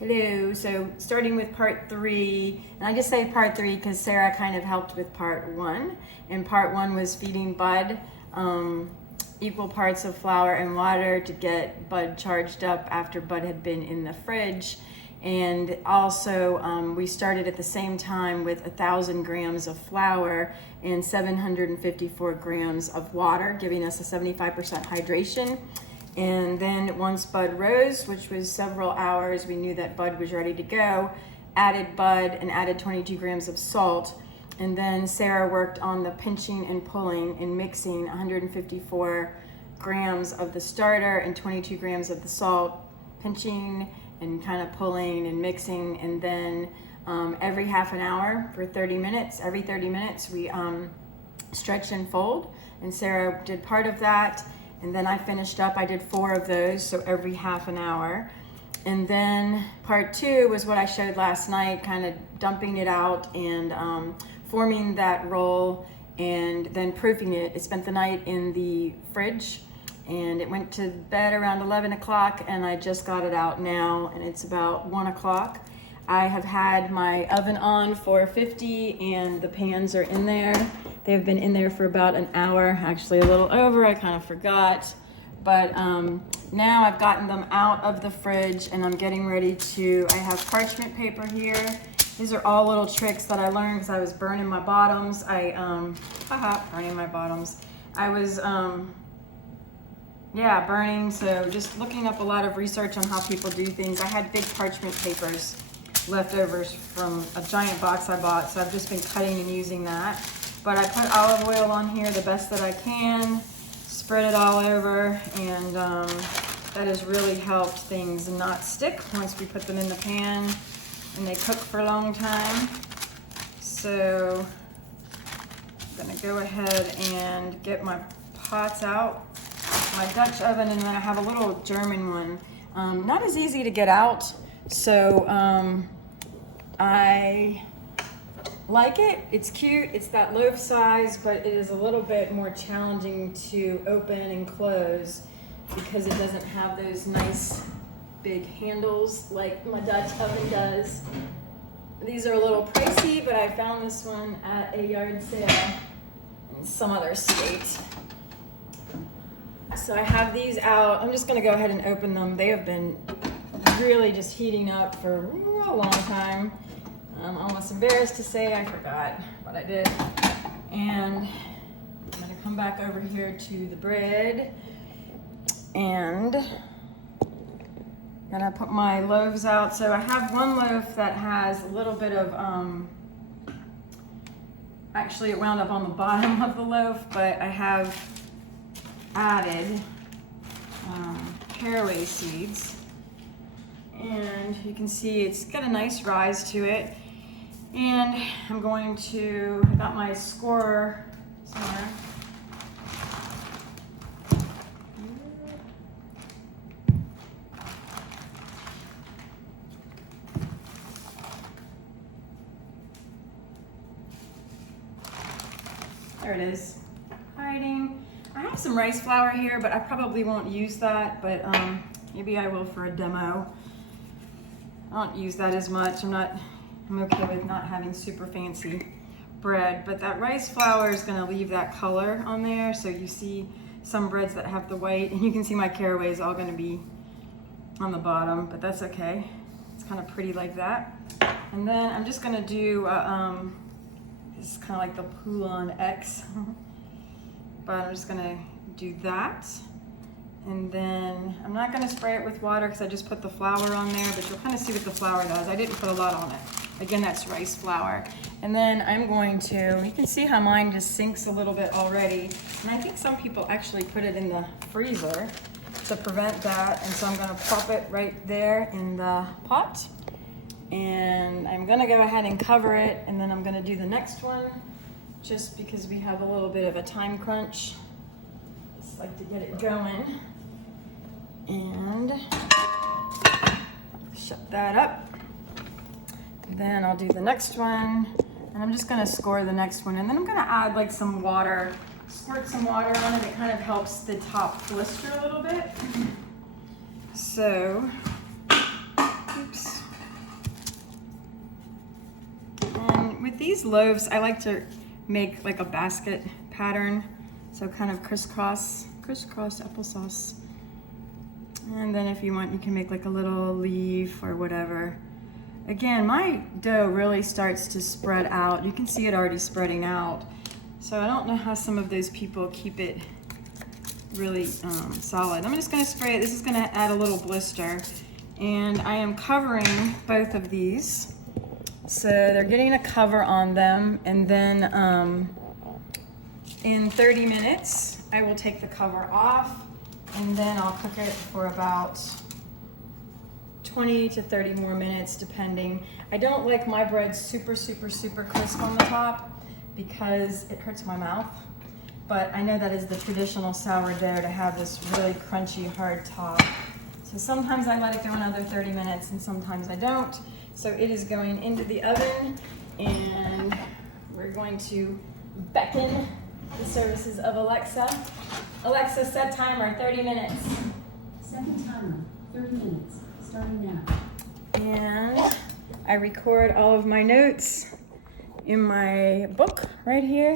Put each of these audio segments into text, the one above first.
Hello, so starting with part 3, and I just say part 3 because Sarah kind of helped with part 1, and part 1 was feeding Bud equal parts of flour and water to get Bud charged up after Bud had been in the fridge. And also we started at the same time with 1,000 grams of flour and 754 grams of water, giving us a 75% hydration. And then once Bud rose, which was several hours, we knew that Bud was ready to go, added Bud and added 22 grams of salt. And then Sarah worked on the pinching and pulling and mixing 154 grams of the starter and 22 grams of the salt, pinching and kind of pulling and mixing. And then every half an hour for 30 minutes, every 30 minutes, we stretch and fold. And Sarah did part of that. And then I finished up, I did 4 of those, so every half an hour. And then part 2 was what I showed last night, kind of dumping it out and forming that roll and then proofing it. It spent the night in the fridge and it went to bed around 11 o'clock and I just got it out now and it's about 1 o'clock. I have had my oven on for 50 and the pans are in there. They've been in there for about an hour, actually a little over, I kind of forgot. But now I've gotten them out of the fridge and I'm getting ready to, I have parchment paper here. These are all little tricks that I learned because I was burning my bottoms. Burning my bottoms. I was, burning, so just looking up a lot of research on how people do things. I had big parchment papers leftovers from a giant box I bought, so I've just been cutting and using that. But I put olive oil on here the best that I can, spread it all over, and that has really helped things not stick once we put them in the pan and they cook for a long time. So I'm gonna go ahead and get my pots out, my Dutch oven, and then I have a little German one. Not as easy to get out, so I like it. It's cute. It's that loaf size, but it is a little bit more challenging to open and close because it doesn't have those nice big handles like my Dutch oven does. These are a little pricey, but I found this one at a yard sale in some other state. So I have these out. I'm just gonna go ahead and open them. They have been really just heating up for a long time. I'm almost embarrassed to say I forgot what I did. And I'm gonna come back over here to the bread and I'm gonna put my loaves out. So I have one loaf that has a little bit of, actually it wound up on the bottom of the loaf, but I have added caraway seeds. And you can see it's got a nice rise to it. And I'm going to, I got my scorer somewhere. There it is, hiding. I have some rice flour here, but I probably won't use that, but maybe I will for a demo. I don't use that as much. I'm okay with not having super fancy bread, but that rice flour is gonna leave that color on there. So you see some breads that have the white, and you can see my caraway is all gonna be on the bottom, but that's okay. It's kind of pretty like that. And then I'm just gonna do, this is kind of like the Poulon X, but I'm just gonna do that. And then I'm not gonna spray it with water because I just put the flour on there, but you'll kind of see what the flour does. I didn't put a lot on it. Again, that's rice flour. And then I'm going to, you can see how mine just sinks a little bit already. And I think some people actually put it in the freezer to prevent that. And so I'm gonna pop it right there in the pot. And I'm gonna go ahead and cover it, and then I'm gonna do the next one just because we have a little bit of a time crunch. Just like to get it going. And shut that up. Then I'll do the next one, and I'm just gonna score the next one, and then I'm gonna add like some water, squirt some water on it. It kind of helps the top blister a little bit. So, oops. these loaves, I like to make like a basket pattern. So kind of crisscross applesauce. And then if you want, you can make like a little leaf or whatever. Again, my dough really starts to spread out. You can see it already spreading out. So I don't know how some of those people keep it really solid. I'm just gonna spray it. This is gonna add a little blister. And I am covering both of these. So they're getting a cover on them. And then in 30 minutes, I will take the cover off. And then I'll cook it for about 20 to 30 more minutes, depending. I don't like my bread super crisp on the top because it hurts my mouth. But I know that is the traditional sourdough, to have this really crunchy, hard top. So sometimes I let it go another 30 minutes and sometimes I don't. So it is going into the oven, and we're going to beckon the services of Alexa. Alexa, set timer, 30 minutes. Second timer, 30 minutes, starting now. And I record all of my notes in my book right here.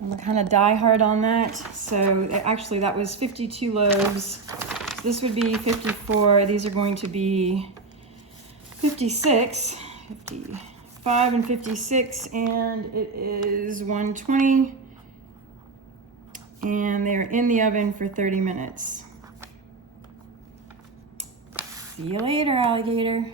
I'm kind of die hard on that. So actually that was 52 loaves. So this would be 54. These are going to be 56, 55 and 56, and it is 120. And they're in the oven for 30 minutes. See you later, alligator.